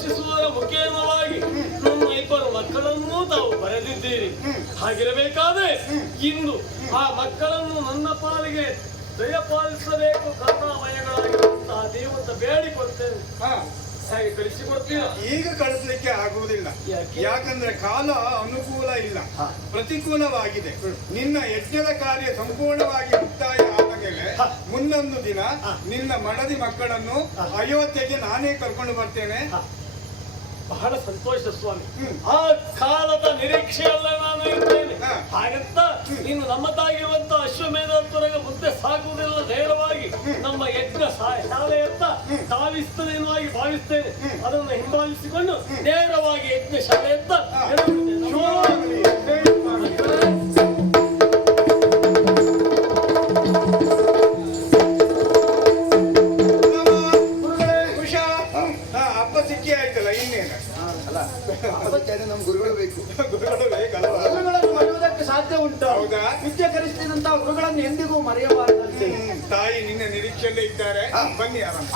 ಪೋಷಿಸುವವರ ಮುಖೇನವಾಗಿ ನಮ್ಮ ಇಬ್ಬರು ಮಕ್ಕಳನ್ನೂ ತಾವು ಬರೆದಿದ್ದೀರಿ. ಹಾಗಿರಬೇಕಾದ್ರೆ ಇಂದು ಆ ಮಕ್ಕಳನ್ನು ನನ್ನ ಪಾಲಿಗೆ ದಯಪಾಲಿಸಬೇಕು, ಕರುಣಾಮಯಗಳಾಗಿರುವಂತಹ ದೇವತ ಬೇಡಿಕೊಳ್ತೇನೆ. ಹಾಗೆ ಕಳಿಸಿಕೊಡ್ತೀರಾ? ಈಗ ಕಳಿಸ್ಲಿಕ್ಕೆ ಆಗುವುದಿಲ್ಲ. ಯಾಕಂದ್ರೆ ಕಾಲ ಅನುಕೂಲ ಇಲ್ಲ, ಪ್ರತಿಕೂಲವಾಗಿದೆ. ನಿನ್ನ ಯಜ್ಞದ ಕಾರ್ಯ ಸಂಪೂರ್ಣವಾಗಿ ಮುಕ್ತಾಯ ಆದ ಮೇಲೆ ಮುಂದೊಂದು ದಿನ ನಿನ್ನ ಮಡದಿ ಮಕ್ಕಳನ್ನು ಅಯೋಧ್ಯೆಗೆ ನಾನೇ ಕರ್ಕೊಂಡು ಬರ್ತೇನೆ. ಬಹಳ ಸಂತೋಷ ಸ್ವಾಮಿ. ಆ ಕಾಲದ ನಿರೀಕ್ಷೆಯಲ್ಲ ನಾನು ಇರ್ತೇನೆ. ಹಾಗಂತ ಇನ್ನು ನಮ್ಮದಾಗಿರುವಂತ ಅಶ್ವಮೇಧೋತ್ತರಗ ಮುಂದೆ ಸಾಗುವುದಿಲ್ಲ. ನೇರವಾಗಿ ನಮ್ಮ ಯಜ್ಞ ಶಾಲೆಯತ್ತ ಧಾವಿಸ್ತದೆ ಎನ್ನುವಾಗಿ ಭಾವಿಸ್ತೇನೆ. ಅದನ್ನು ಹಿಂಬಾಲಿಸಿಕೊಂಡು ನೇರವಾಗಿ ಯಜ್ಞ ಶಾಲೆಯತ್ತ ನಮ್ ಗುರುಗಳು ಬೇಕು. ಗುರುಗಳನ್ನು ಮರೆಯುವುದಕ್ಕೆ ಸಾಧ್ಯ ಉಂಟು? ವಿದ್ಯೆ ಕಲಿಸಿದಂತಹ ಗುರುಗಳನ್ನು ಎಂದಿಗೂ ಮರೆಯಬಾರದಂತೆ. ತಾಯಿ ನಿನ್ನ ನಿರೀಕ್ಷೆಯಲ್ಲೇ ಇದ್ದಾರೆ. ಬನ್ನಿ ಆರಾಮ.